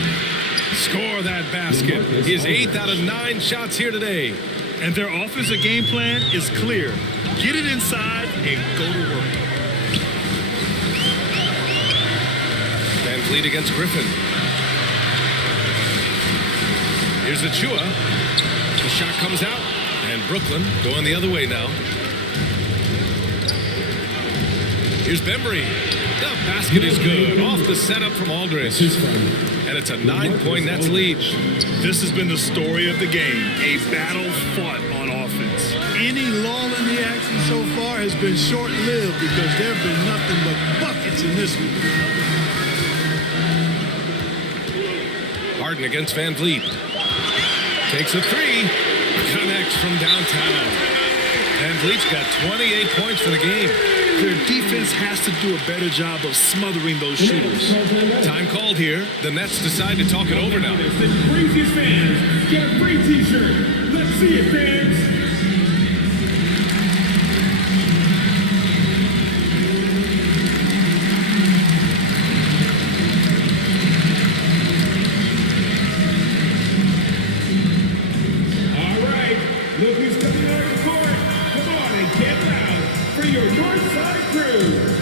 Score that basket. His 8th out of 9 shots here today. And their offensive game plan is clear. Get it inside and go to work. Van Vliet against Griffin. Here's Achua. The shot comes out. And Brooklyn going the other way now. Here's Bembry. The basket is good. Off the setup from Aldridge. And it's a 9-point Nets lead. This has been the story of the game. A battle fought on offense. Any lull in the action so far has been short-lived because there have been nothing but buckets in this one. Harden against Van Vliet. Takes a 3. Connects from downtown. Van Vliet's got 28 points for the game. Their defense has to do a better job of smothering those shooters. Time called here. The Nets decide to talk it over now. The craziest fans get a free t-shirt. Let's see it, fans. All right, look who's coming out of the court. Come on and get loud for your Northside crew.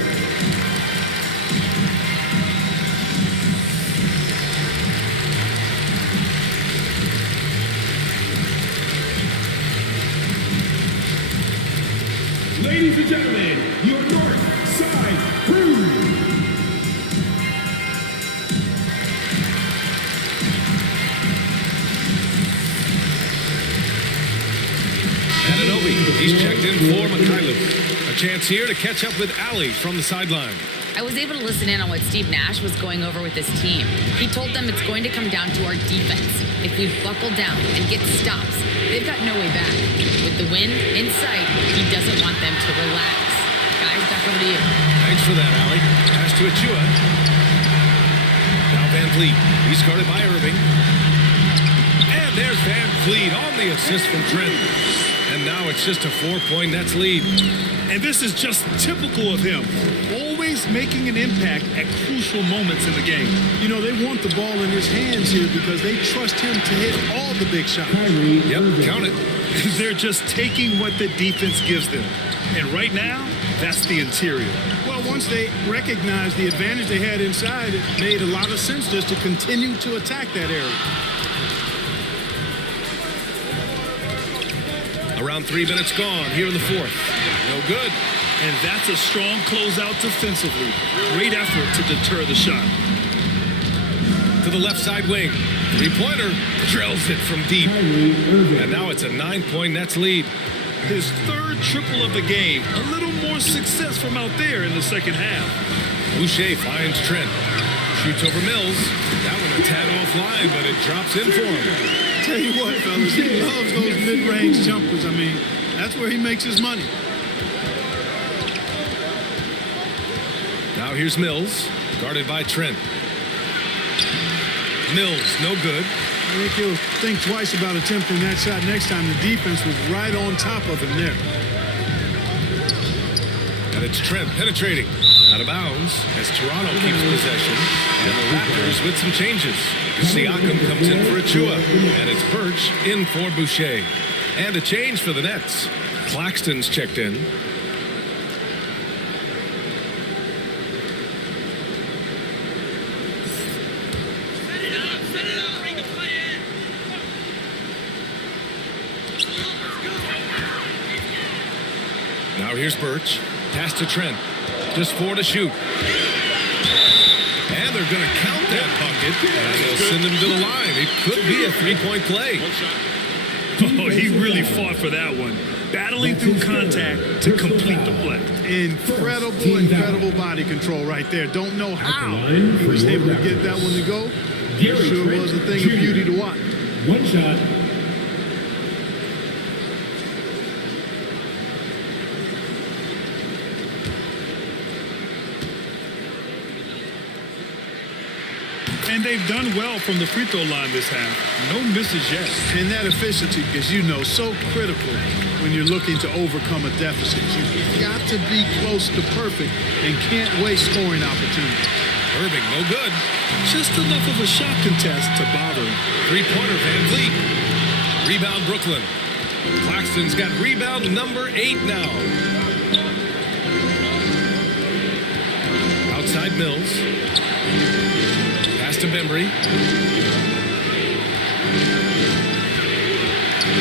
for McKaylu. A chance here to catch up with Allie from the sideline. I was able to listen in on what Steve Nash was going over with his team. He told them it's going to come down to our defense. If we buckle down and get stops, they've got no way back. With the win in sight, he doesn't want them to relax. Guys, back over to you. Thanks for that, Allie. Pass to Achua. Now Van Vliet. He's guarded by Irving. And there's Van Vliet on the assist from Trent. And now it's just a 4-point Nets lead. And this is just typical of him. Always making an impact at crucial moments in the game. You know, they want the ball in his hands here because they trust him to hit all the big shots. Yep, count it. They're just taking what the defense gives them. And right now, that's the interior. Well, once they recognized the advantage they had inside, it made a lot of sense just to continue to attack that area. Around 3 minutes gone here in the fourth. No good. And that's a strong closeout defensively. Great effort to deter the shot. To the left side wing. Three-pointer. Drills it from deep. And now it's a 9-point Nets lead. His third triple of the game. A little more success from out there in the second half. Boucher finds Trent. Shoots over Mills. That one a tad offline, but it drops in for him. Tell you what, fellas, he loves those mid-range jumpers. I mean, that's where he makes his money. Now here's Mills, guarded by Trent. Mills, no good. I think he'll think twice about attempting that shot next time. The defense was right on top of him there. And it's Trent penetrating. Out of bounds as Toronto keeps possession. And the Raptors with some changes. Siakam comes in for Achua. And it's Birch in for Boucher. And a change for the Nets. Claxton's checked in. Now here's Birch. Pass to Trent. Just 4 to shoot. And they're going to count that bucket. And they'll send him to the line. It could be a 3-point play. Oh, he really fought for that one. Battling through contact to complete the play. Incredible body control right there. Don't know how he was able to get that one to go. Sure was a thing of beauty to watch. One shot. And they've done well from the free throw line this half. No misses yet. And that efficiency, as you know, so critical when you're looking to overcome a deficit. You've got to be close to perfect and can't waste scoring opportunities. Irving, no good. Just enough of a shot contest to bother him. Three-pointer, Van Vliet. Rebound, Brooklyn. Claxton's got rebound number 8 now. Outside Mills. Pass to Bembry.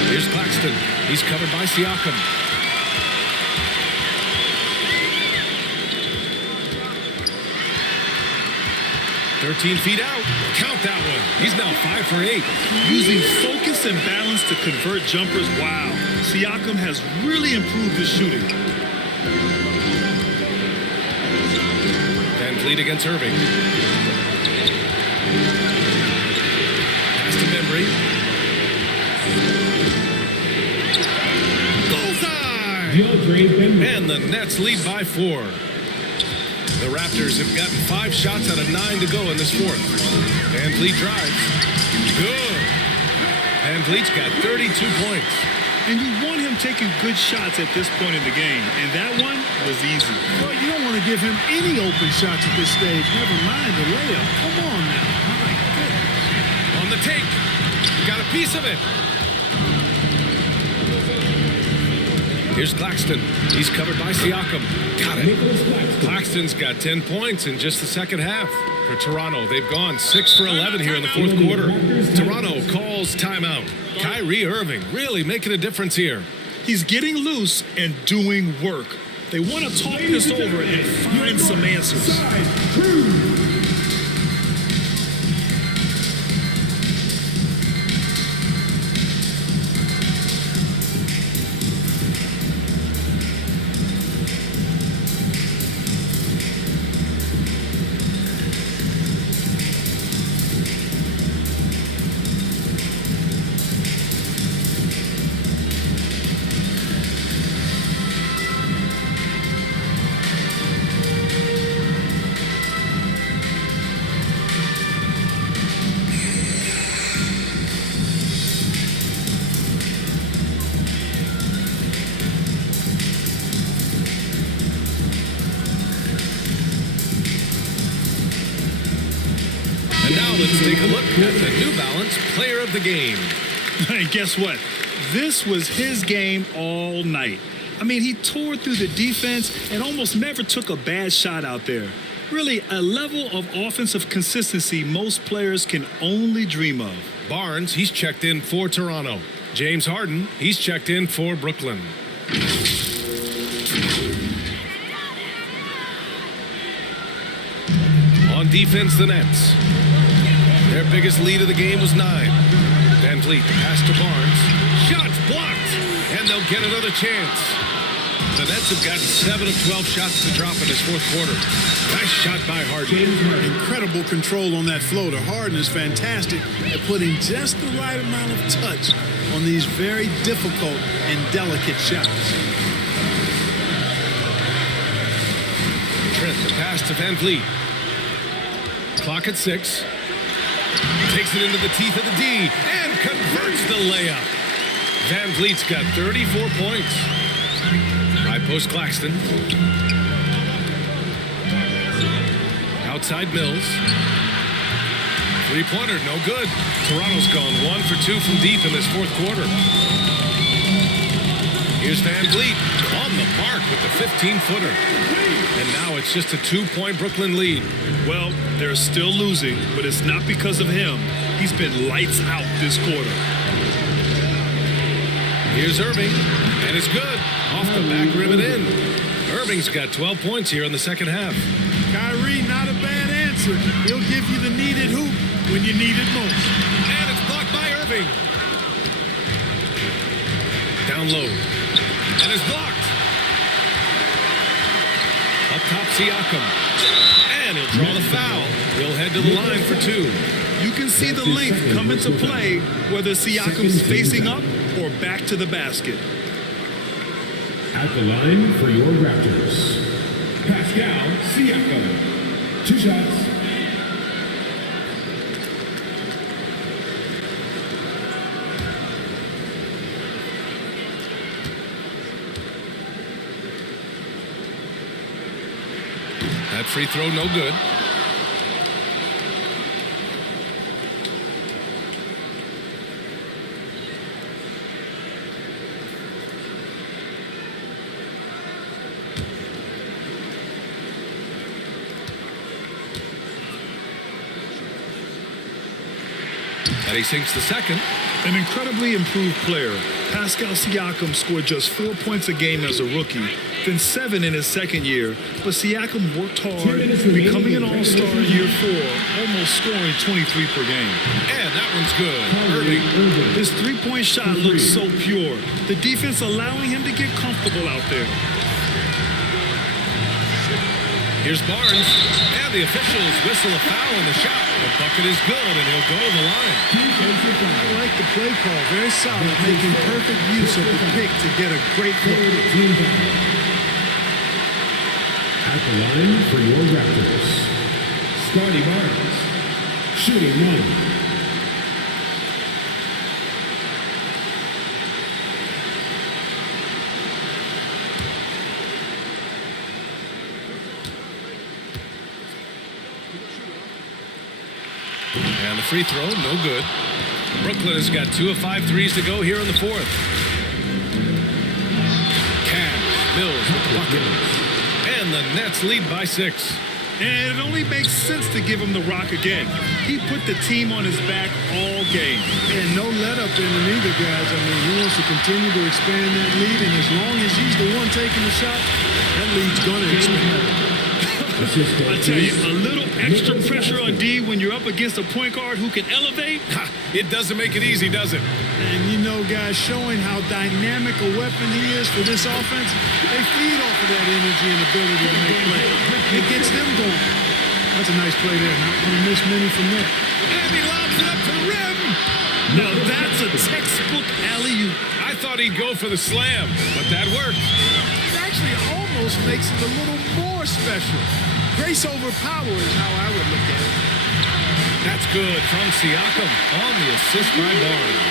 Here's Claxton. He's covered by Siakam. "13 feet out. Count that one. He's now 5 for 8. Using focus and balance to convert jumpers. Wow. Siakam has really improved his shooting. Van Vliet against Irving. Pass to Bembry. Bullseye! And the Nets lead by 4. The Raptors have gotten 5 shots out of 9 to go in this fourth. Van Vliet drives. Good. Van Vliet's got 32 points. And you want him taking good shots at this point in the game. And that one was easy. Well, you don't want to give him any open shots at this stage. Never mind the layup. Come on now. My goodness. On the take. Got a piece of it. Here's Claxton. He's covered by Siakam. Got it. Claxton's got 10 points in just the second half. For Toronto, they've gone 6 for 11 here in the fourth quarter. Toronto calls timeout. Kyrie Irving really making a difference here. He's getting loose and doing work. They want to talk this over and find some answers. And now let's take a look at the New Balance Player of the Game. And guess what? This was his game all night. I mean, he tore through the defense and almost never took a bad shot out there. Really, a level of offensive consistency most players can only dream of. Barnes, he's checked in for Toronto. James Harden, he's checked in for Brooklyn. On defense, the Nets. Their biggest lead of the game was 9. Van Vliet, the pass to Barnes. Shots blocked, and they'll get another chance. The Nets have gotten 7 of 12 shots to drop in this fourth quarter. Nice shot by Harden. Incredible control on that floater. Harden is fantastic at putting just the right amount of touch on these very difficult and delicate shots. Trent, the pass to Van Vliet. Clock at 6. Takes it into the teeth of the D and converts the layup. Van Vliet's got 34 points. Right post Claxton. Outside Mills. Three-pointer, no good. Toronto's gone 1 for 2 from deep in this fourth quarter. Here's Van Vliet on the mark with the 15-footer. And now it's just a 2-point Brooklyn lead. Well, they're still losing, but it's not because of him. He's been lights out this quarter. Here's Irving, and it's good. Off the back rim and in. Irving's got 12 points here in the second half. Kyrie, not a bad answer. He'll give you the needed hoop when you need it most. And it's blocked by Irving. Down low. And it's blocked. Up top, Siakam. And he'll draw the foul. He'll head to the line for 2. You can see the length come into play, whether Siakam's facing up or back to the basket. At the line for your Raptors, Pascal Siakam. 2 shots. That free throw, no good. And he sinks the second. An incredibly improved player. Pascal Siakam scored just 4 points a game as a rookie, then 7 in his second year. But Siakam worked hard, becoming an all-star in year 4, almost scoring 23 per game. And that one's good. Irving. His three-point shot looks so pure. The defense allowing him to get comfortable out there. Here's Barnes, and the officials whistle a foul on the shot. The bucket is good, and he'll go to the line. I like the play call. Very solid, making perfect use of the pick to get a great look. At the line for your Raptors, Scotty Barnes, shooting 1. And the free throw, no good. Brooklyn has got 2 of 5 threes to go here in the fourth. Cavs, Mills with the bucket. And the Nets lead by 6. And it only makes sense to give him the rock again. He put the team on his back all game. And no let up in him either, guys. I mean, he wants to continue to expand that lead, and as long as he's the one taking the shot, that lead's going to expand. I tell you, a little extra pressure on D when you're up against a point guard who can elevate. It doesn't make it easy, does it? And you know, guys, showing how dynamic a weapon he is for this offense, they feed off of that energy and ability to make plays. It gets them going. That's a nice play there. Not going to miss many from there. And he lobs it up to the rim. Now that's a textbook alley-oop. I thought he'd go for the slam, but that worked. It actually almost makes it a little more special. Grace over power is how I would look at it. That's good from Siakam on the assist by Barnes.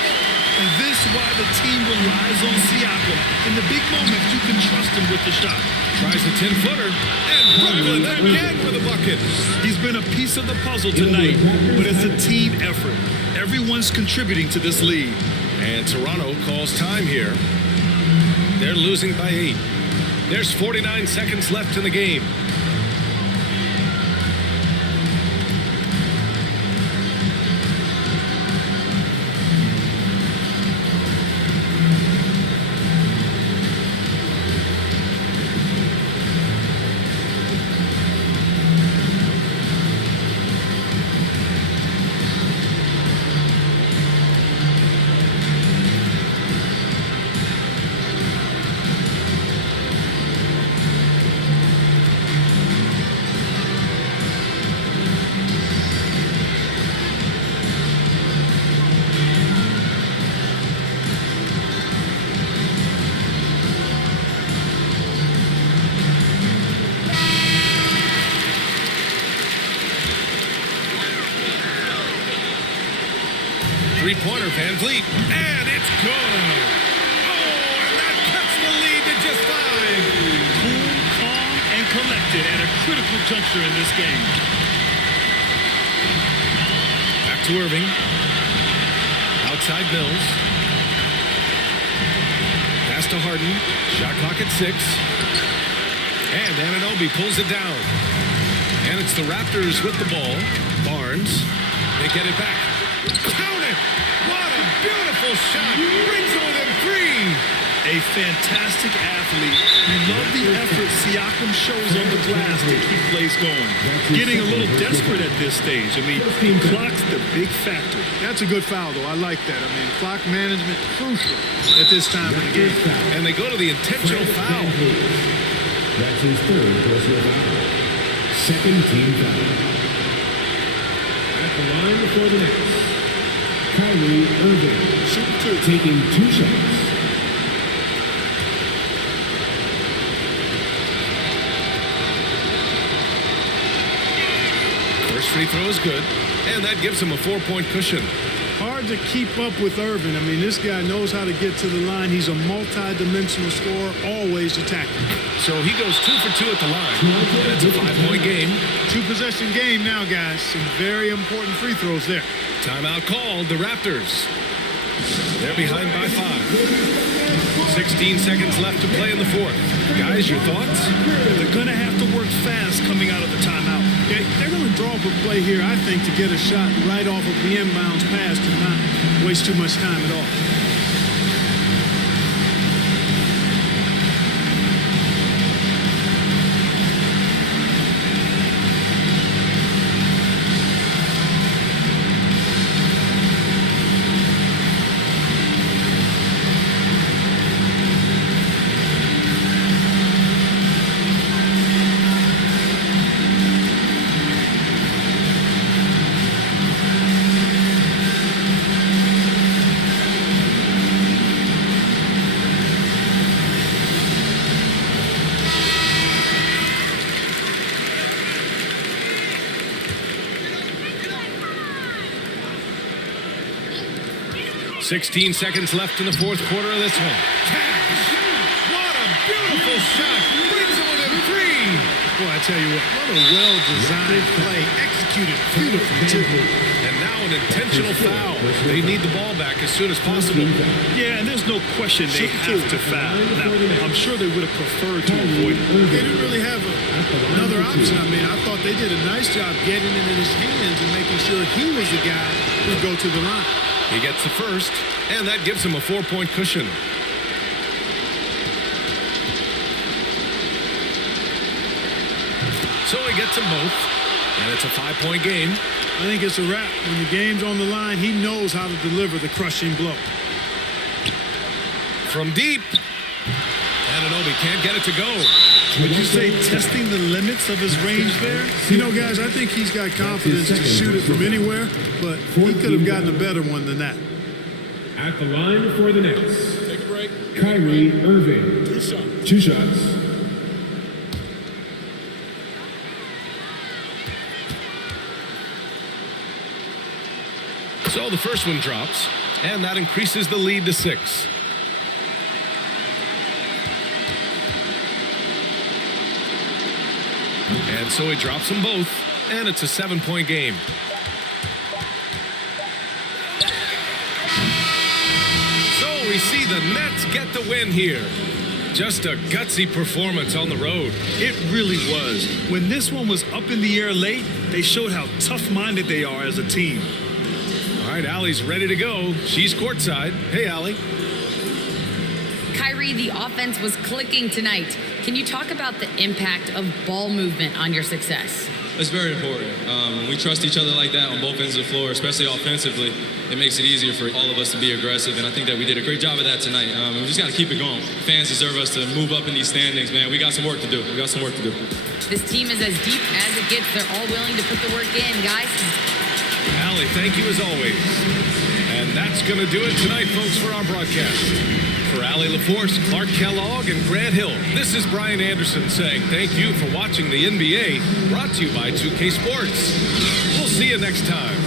And this is why the team relies on Siakam. In the big moments, you can trust him with the shot. Tries a 10-footer, and Brooklyn again with a bucket. bucket. He's been a piece of the puzzle tonight, but it's a team effort. Everyone's contributing to this lead. And Toronto calls time here. They're losing by 8. There's 49 seconds left in the game. Three-pointer, Van Vliet, and it's good. Oh, and that cuts the lead to just 5. Cool, calm, and collected at a critical juncture in this game. Back to Irving. Outside Mills. Pass to Harden. Shot clock at 6. And Anunoby pulls it down. And it's the Raptors with the ball. Barnes. They get it back. Count it! What a beautiful shot! Brings it within 3. A fantastic athlete. We love the effort Siakam shows on the glass to keep plays going. Getting a little desperate at this stage. I mean, clock's the big factor. That's a good foul, though. I like that. I mean, clock management crucial at this time of the game. And they go to the intentional foul. That's his 3rd personal foul. 2nd team foul. At the line for the Nets, Kyrie Irving, taking 2 shots. First free throw is good, and that gives him a 4-point cushion. Hard to keep up with Irvin. I mean, this guy knows how to get to the line. He's a multi-dimensional scorer, always attacking. So he goes 2 for 2 at the line, and it's a 5-point game. 2-possession game now, guys. Some very important free throws there. Timeout called, the Raptors. They're behind by 5. 16 seconds left to play in the 4th. Guys, your thoughts? They're going to have to work fast coming out of the timeout. Okay, they're going to draw up a play here, I think, to get a shot right off of the inbounds pass to not waste too much time at all. $16 seconds left in the 4th quarter of this one. Cash! What a beautiful shot! Brings it within 3. Boy, I tell you what a well-designed play. Executed beautifully, too. And now an intentional foul. They need the ball back as soon as possible. Yeah, and there's no question they have to foul. Now, I'm sure they would have preferred to avoid it. They didn't really have another option. I mean, I thought they did a nice job getting it in his hands and making sure he was the guy who would go to the line. He gets the first, and that gives him a 4-point cushion. So he gets them both, and it's a 5-point game. I think it's a wrap. When the game's on the line, he knows how to deliver the crushing blow. From deep, Anunoby can't get it to go. Would you say testing the limits of his range there? You know, guys, I think he's got confidence to shoot it from anywhere, but he could have gotten a better one than that. At the line for the Nets, take a break. Kyrie Irving, 2 shots. So the first one drops, and that increases the lead to 6. And so he drops them both, and it's a 7-point game. So we see the Nets get the win here. Just a gutsy performance on the road. It really was. When this one was up in the air late, they showed how tough-minded they are as a team. All right, Allie's ready to go. She's courtside. Hey, Allie. Kyrie, the offense was clicking tonight. Can you talk about the impact of ball movement on your success? It's very important. When we trust each other like that on both ends of the floor, especially offensively, it makes it easier for all of us to be aggressive, and I think that we did a great job of that tonight. And we just got to keep it going. Fans deserve us to move up in these standings, man. We got some work to do. This team is as deep as it gets. They're all willing to put the work in, guys. Allie, thank you as always. And that's going to do it tonight, folks, for our broadcast. For Allie LaForce, Clark Kellogg, and Grant Hill, this is Brian Anderson saying thank you for watching the NBA, brought to you by 2K Sports. We'll see you next time.